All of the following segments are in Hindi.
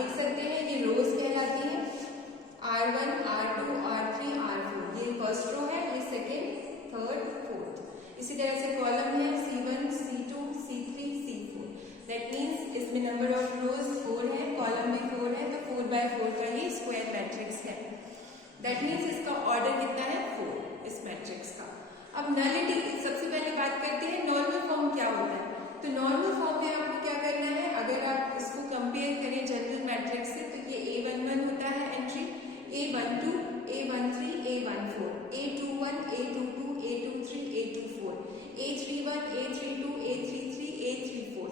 देख सकते हैं ये रोज कहलाती हैं, R1, R2, R3, R4। ये फर्स्ट रो है, ये सेकेंड, थर्ड, फोर्थ। इसी तरह से कॉलम है C1, C2, C3, C4। That means इसमें नंबर ऑफ रोज 4 है, कॉलम भी 4 है, तो 4x4 का ही स्क्वायर मैट्रिक्स है। दैट मीन्स इसका ऑर्डर कितना है 4 इस मैट्रिक्स का। अब नलिटी, सबसे पहले बात करते हैं नॉर्मल फॉर्म क्या होता है। तो नॉर्मल फॉर्म में आपको क्या करना है, अगर आप इसको कंपेयर करें जनरल मैट्रिक्स से, तो ये A11 होता है entry, A12, A13, A14, A21, A22, A23, A24, A31, A32, A33, A34,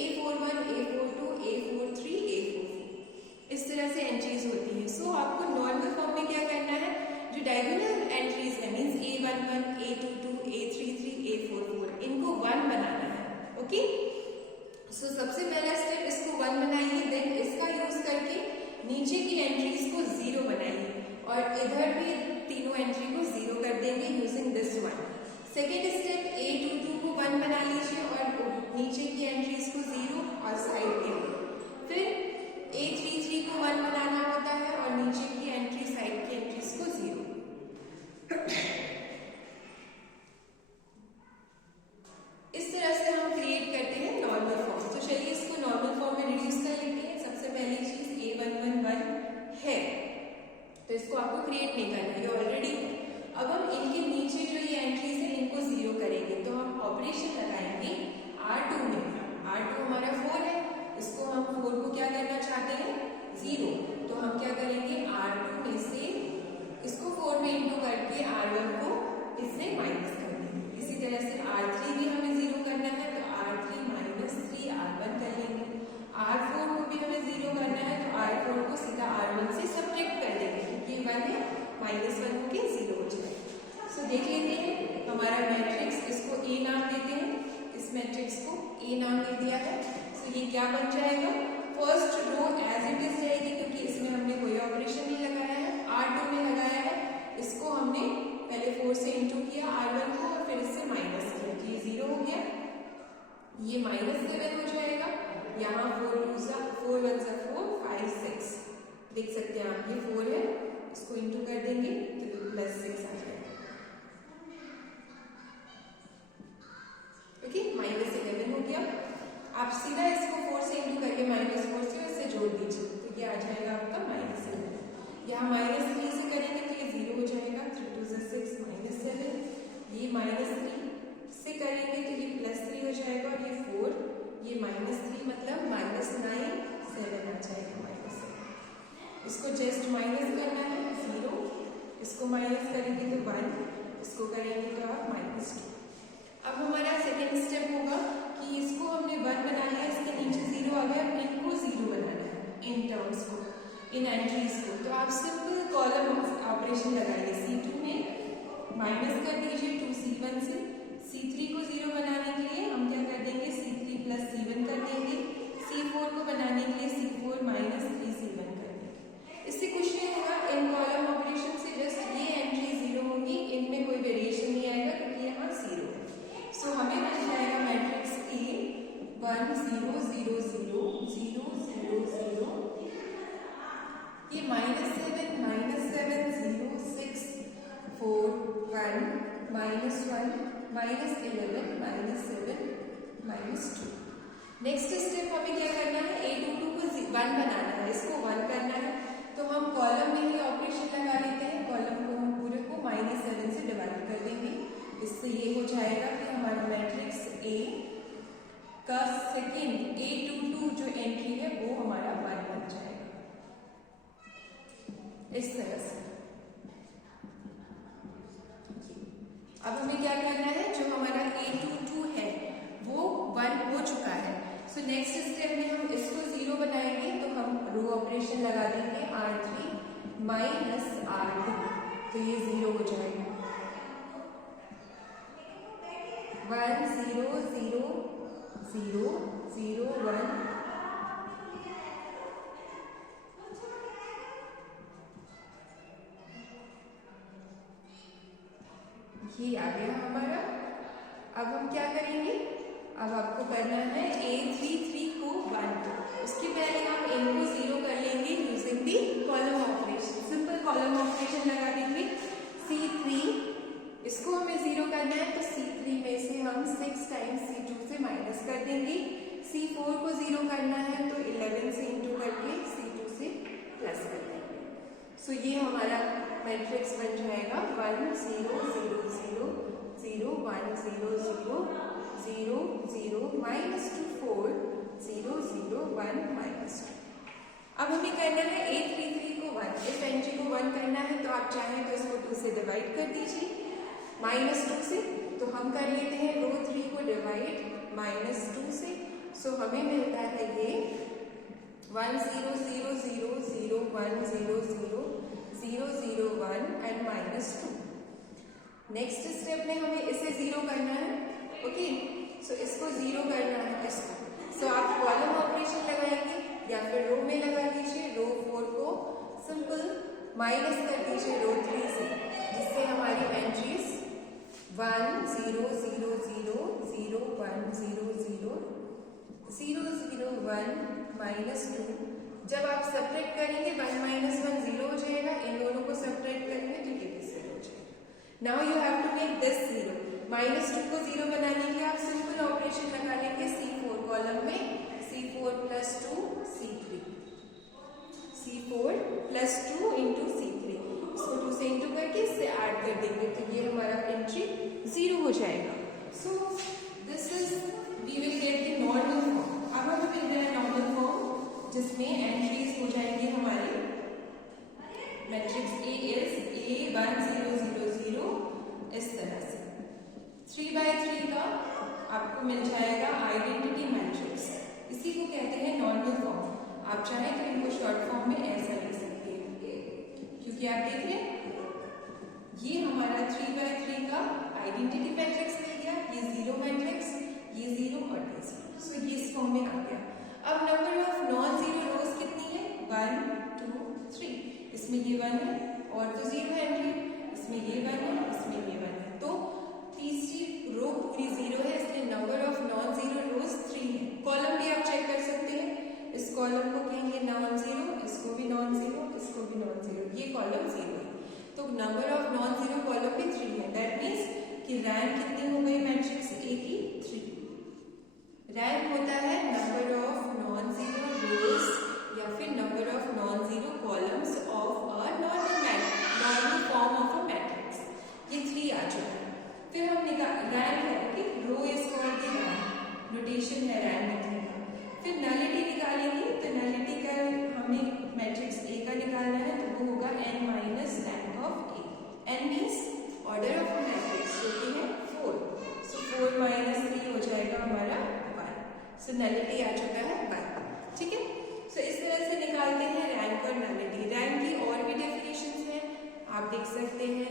A41, A42, A43, A44। इस तरह से एंट्रीज होती है। सो आपको नॉर्मल फॉर्म में क्या करना है, जो डायगोनल एंट्रीज है means A11, A22, A33, A44, इनको 1 बनाना है। ओके, सो सबसे पहला स्टेप इसको 1 बनाइए, देन इसका यूज करके नीचे की एंट्रीज को 0 बनाइए और इधर भी तीनों एंट्री को 0 कर देंगे using this one. Second step A22 को 1 बना लीजिए और नीचे की एंट्रीज को 0 और साइड के लिए। फिर A33 को 1 बनाना होता है और नीचे की एंट्री, साइड की एंट्रीज को 0। इस तरह से हम क्रिएट करते हैं नॉर्मल फॉर्म। तो चलिए इसको नॉर्मल फॉर्म में रिड्यूस कर लेते हैं। सबसे पहली चीज A111 है, तो इसको आपको क्रिएट नहीं करना, ये ऑलरेडी। अब हम इनके नीचे जो ये एंट्रीज है इनको 0 करेंगे, तो हम ऑपरेशन लगाएंगे R2 में। R2 हमारा 4 है, इसको हम 4 को क्या करना चाहते हैं 0, तो हम क्या करेंगे R2 में से इसको 4 में इंटू करके R1 को इससे माइनस कर देंगे। इसी तरह से R3 भी हमें 0 करना है, तो R3 माइनस 3 R1 कर लेंगे। R4 को भी हमें 0 करना है, तो R4 को सीधा R1 से सब्ट्रैक्ट कर देंगे, क्योंकि 1 है, -1 होके 0 हो जाएगा। सो देख लेते हैं हमारा मैट्रिक्स, इसको A नाम देते हैं, इस मैट्रिक्स को A नाम दे दिया है। सो ये क्या बन जाएगा, first row as it is जाएगी, क्योंकि इसमें हमने कोई ऑपरेशन नहीं लगाया है, R2 में लगाया है। इसको हमने पहले 4 से इंटू किया R1 को और फिर इससे माइनस किया, तो ये 0 हो गया, ये -7 हो जाएगा। यहाँ 4 1 4, 5, 6 देख सकते हैं आप, ये 4 है, इसको इंटू कर देंगे तो +6 आ जाएगा। ओके, -11 हो गया। आप सीधा इसको 4 से इंटू करके -4 से इससे जोड़ दीजिए, तो ये आ जाएगा आपका -7। यहाँ -3 से करेंगे तो ये 0 हो जाएगा, 3 2 6 -7। ये -3 से करेंगे तो ये +3 हो जाएगा और ये 4, ये -3 मतलब -9 7 आ जाएगा, -7। इसको जस्ट माइनस करना है 0, इसको माइनस करेंगे तो 1, इसको करेंगे तो आप -2। अब हमारा सेकेंड स्टेप होगा कि इसको हमने 1 बना लिया, इसके नीचे 0 आ गया, इनको 0 बनाना है, इन टर्म्स को, इन एंट्रीज को। तो आप सिंपल कॉलम ऑपरेशन लगाइए, C2 में माइनस कर दीजिए 2 C1 से। C3 को 0 बनाने के लिए हम क्या कर देंगे, C3 + C1 कर देंगे। C4 को बनाने के लिए C4 - 3 C1 कर देंगे। इससे कुछ नहीं होगा, इन कॉलम ऑपरेशन से जस्ट ये एंट्री 0 होगी, इनमें कोई वेरिएशन नहीं आएगा क्योंकि यहाँ 0 है। सो हमें मिल जाएगा मैट्रिक्स A 1 0 0 0 0 0 0, ये -7 -7 0 6 4 1 -1 -11 -7 -2। नेक्स्ट स्टेप हमें क्या करना है, A22 को 1 बनाना है, इसको 1 करना है, तो हम कॉलम में ही ऑपरेशन लगा लेते हैं। कॉलम को हम पूरे को -7 से डिवाइड कर देंगे, इससे ये हो जाएगा कि हमारा मैट्रिक्स A का सेकेंड A22 जो एंट्री है वो हमारा 1 बन जाएगा, इस तरह से। अब हमें क्या करना है, जो हमारा A22 है वो 1 हो चुका है। सो नेक्स्ट स्टेप में हम इसको 0 बनाएंगे, तो हम रो ऑपरेशन लगा देंगे R3 - R2, तो ये 0 हो जाएगा। 1 0 0 0 0 1, ये आ गया हमारा। अब हम क्या करेंगे, अब आपको करना है A33 को 1, उसके पहले हम n को 0 कर लेंगे using the column operation. Simple column operation लगा देंगे। C3 इसको हमें 0 करना है, तो C3 में से हम 6 टाइम्स C2 से माइनस कर देंगे। C4 को 0 करना है तो 11 से इंटू करके C2 से प्लस कर देंगे। सो ये हमारा मैट्रिक्स बन जाएगा 1 0 0 0 0 1 0 0 0 0 -2 4 0 0 1 -2। अब हमें करना है A33 को 1। इस NG को 1 करना है तो आप चाहें तो इसको 2 से डिवाइड कर दीजिए -2 से। तो हम कर लेते हैं रो 3 को डिवाइड -2 से। सो हमें मिलता है ये 1 0 0 0 0 1 0 0 0 0 1 एंड -2। नेक्स्ट स्टेप में हमें इसे 0 करना है। ओके, सो इसको 0 करना है इसको। सो आप कॉलम ऑपरेशन लगाएंगे या फिर रो में लगा दीजिए। रो 4 को सिंपल माइनस कर दीजिए रो 3 से, जिससे हमारी एंट्रीज 1 0 0 0 0 1 0 0 0 0 1 -2। जब आप सेपरेट करेंगे 1 - 1 0 हो जाएगा। इन दोनों को सेपरेट करेंगे तो ये भी 0 हो जाएगा। Now you have to make this 0। -2 को 0 बनाने के लिए आप सिंपल ऑपरेशन लगा लेंगे C4 कॉलम में। C4 + 2 C3, C4 + 2 into C3। इसको 2 से इंटू करके इससे ऐड कर देंगे तो ये हमारा एंट्री 0 हो जाएगा। So this is we will get the normal form. अब हमें मिल रहा है नॉर्मल फॉर्म जिसमें एंट्रीज हो जाएंगी हमारे मैट्रिक्स A इज A 1 0 0 0 इस तरह से। 3/3 का आपको मिल जाएगा आइडेंटिटी मैट्रिक्स। इसी को कहते हैं नॉर्मल फॉर्म। आप चाहें तो इनको शॉर्ट फॉर्म में ऐसा लिख सकते हैं, क्योंकि आप देख रहे हैं ये हमारा 3/3 का आइडेंटिटी मैट्रिक्स मिल गया। ये 0 मैट्रिक्स, ये 0 और ये 0। सो ये इस फॉर्म में आ गया। अब नंबर ऑफ नॉन जीरो रोज कितनी है? 1 2 3। इसमें ये 1 है और तो 0 है एंट्री। इसमें ये 1 है, इसमें ये 1 है, तो तीसरी रो पूरी 0 है, इसलिए नंबर ऑफ नॉन जीरो रोज 3 है। कॉलम भी आप चेक कर सकते हैं। इस कॉलम को कहेंगे नॉन जीरो, इसको भी नॉन जीरो, इसको भी नॉन जीरो। ये कॉलम 0 है, तो number of non zero column भी 3 है। दैट मीन्स कि रैंक कितनी हो गई मैट्रिक्स A की? 3। रैंक होता है नंबर ऑफ नॉन जीरो रोज या फिर number of non zero columns of a normal form of a matrix. ये 3 आ चुका है। फिर हम रैंक है कि row is called the rank, notation है रैंक लिखने का। फिर नलिटी निकालेंगे, तो नलिटी का हमें मैट्रिक्स A का निकालना है, तो वो होगा n minus rank of A। n means order of a matrix जो कि है 4। सो 4 - 3 हो जाएगा हमारा 1। सो नलिटी आ चुका है 1। ठीक है, सो इस तरह से निकालते हैं रैंक और नलिटी। रैंक की और भी डेफिनेशंस हैं, आप देख सकते हैं।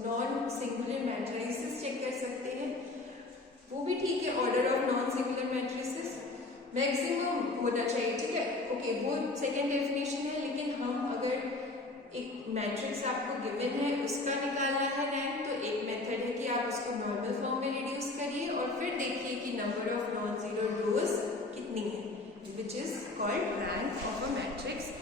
नॉन सिंगुलर मैट्रिसेस चेक कर सकते हैं, वो भी ठीक है। Order of non singular matrices maximum होना चाहिए। ठीक है, ओके, वो सेकेंड डेफिनेशन है। लेकिन हम अगर एक मैट्रिक्स आपको गिवन है उसका निकालना है रैंक, तो एक मेथड है कि आप उसको नॉर्मल फॉर्म में रिड्यूस करिए और फिर देखिए कि नंबर ऑफ नॉन जीरो रोज कितनी है, which is called rank of a matrix.